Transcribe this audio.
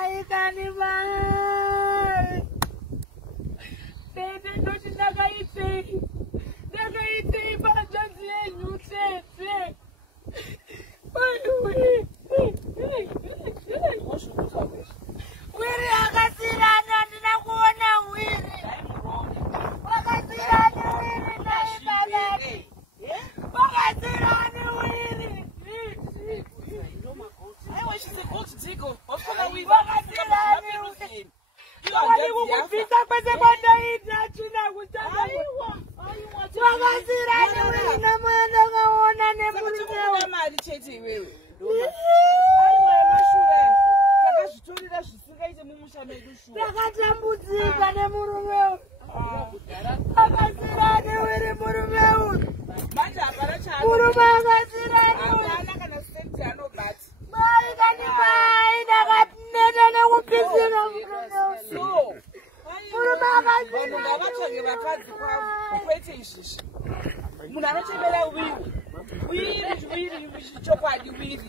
Mai kanimai. Tete ndo chinakaitei. Ndakaitei panjodzi yenyu tete. Wiri akasirana ndina kuona wiri. Wakasirana wiri naye babati. Wakasirana wiri. Aiwa she's a goat digger. Ofuna wiri. Wakasirana wiri. Wakasirana kwese kwandaita china kutanga. Wakasirana wiri namwenda kaona nemurumewo. Mari chete iwewe. Takatambudzika nemurumewo. Akasirana wiri murumewo. Murume akasirana wiri. Mai kanimai ndakaneta nekupisira murumewo. Murume akasirana munhu anochemera wiri chokwadi wiri